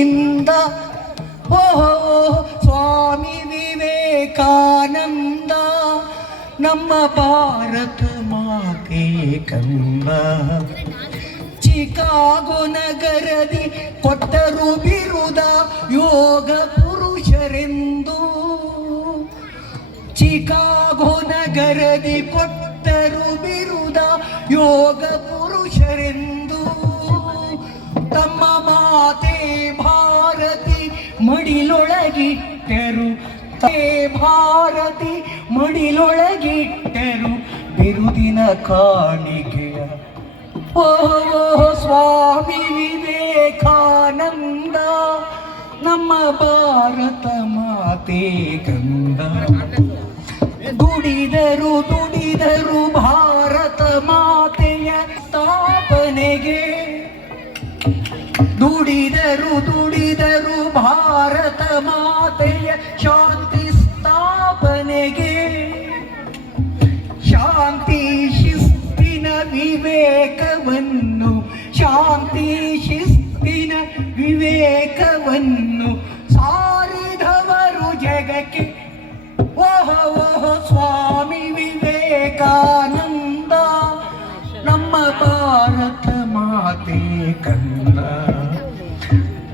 ಪ್ರೀತಿಯಿಂದ ಓಹೋ ಸ್ವಾಮಿ ವಿವೇಕಾನಂದ ನಮ್ಮ ಭಾರತ ಮಾತೆ ಕಂದ. ಚಿಕಾಗೋ ನಗರದಿ ಕೊಟ್ಟರು ಬಿರುದ ಯೋಗ ಪುರುಷರೆಂದು. ಚಿಕಾಗೋ ನಗರದಿ ಕೊಟ್ಟರು ಬಿರುದ ಯೋಗ ಪುರುಷರೆಂದು. ತಮ್ಮ ಮಾತೆ ಭಾರತಿ ಮಡಿಲೊಳಗಿಟ್ಟರು, ಭಾರತಿ ಮಡಿಲೊಳಗಿಟ್ಟರು ಬಿರುದಿನ ಕಾಣಿಕೆಯ. ಓಹೋ ಸ್ವಾಮಿ ವಿವೇಕಾನಂದ ನಮ್ಮ ಭಾರತ ಮಾತೆ ಕಂದ. ದುಡಿದರು ದುಡಿದರು ಭಾರತ ಮಾತೆಯ ಸ್ಥಾಪನೆಗೆ. ದುಡಿದರು ದುಡಿದರು ಭಾರತ ಮಾತೆಯ ಶಾಂತಿ ಸ್ಥಾಪನೆಗೆ. ಶಾಂತಿ ಶಿಸ್ತಿನ ವಿವೇಕವನ್ನು, ಶಾಂತಿ ಶಿಸ್ತಿನ ವಿವೇಕವನ್ನು ಸಾರಿದವರು ಜಗಕ್ಕೆ. ಓಹೋ ಸ್ವಾಮಿ ವಿವೇಕಾನಂದ ನಮ್ಮ ಭಾರತ ಮಾತೆ ಕಂದ.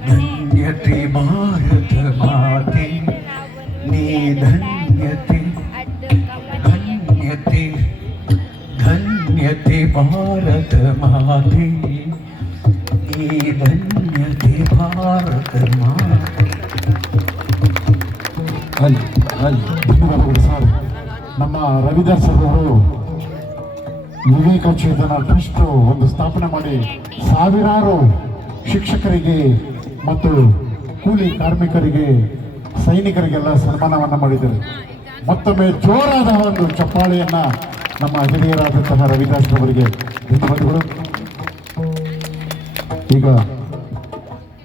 ಧನ್ಯತೆ ಭಾರತ ಮಾತೆ, ನೀ ಧನ್ಯತೆ ಧನ್ಯತೆ ಧನ್ಯತೆ ಭಾರತ ಮಾತೆ, ನೀ ಧನ್ಯತೆ ಭಾರತ ಮಾತೆ. ಧನ್ಯವಾದಗಳು ಸರ್. ನಮ್ಮ ರವಿದಾಸ್ ಅವರು ವಿವೇಕ ಚೇತನ ಟ್ರಸ್ಟ್ ಒಂದು ಸ್ಥಾಪನೆ ಮಾಡಿ ಸಾವಿರಾರು ಶಿಕ್ಷಕರಿಗೆ ಮತ್ತು ಕೂಲಿ ಕಾರ್ಮಿಕರಿಗೆ, ಸೈನಿಕರಿಗೆಲ್ಲ ಸನ್ಮಾನವನ್ನು ಮಾಡಿದ್ದಾರೆ. ಮತ್ತೊಮ್ಮೆ ಜೋರಾದ ಒಂದು ಚಪ್ಪಾಳೆಯನ್ನ ನಮ್ಮ ಹಿರಿಯರಾದಂತಹ ರವಿದಾಸ್ ಅವರಿಗೆ ಧನ್ಯವಾದಗಳು. ಈಗ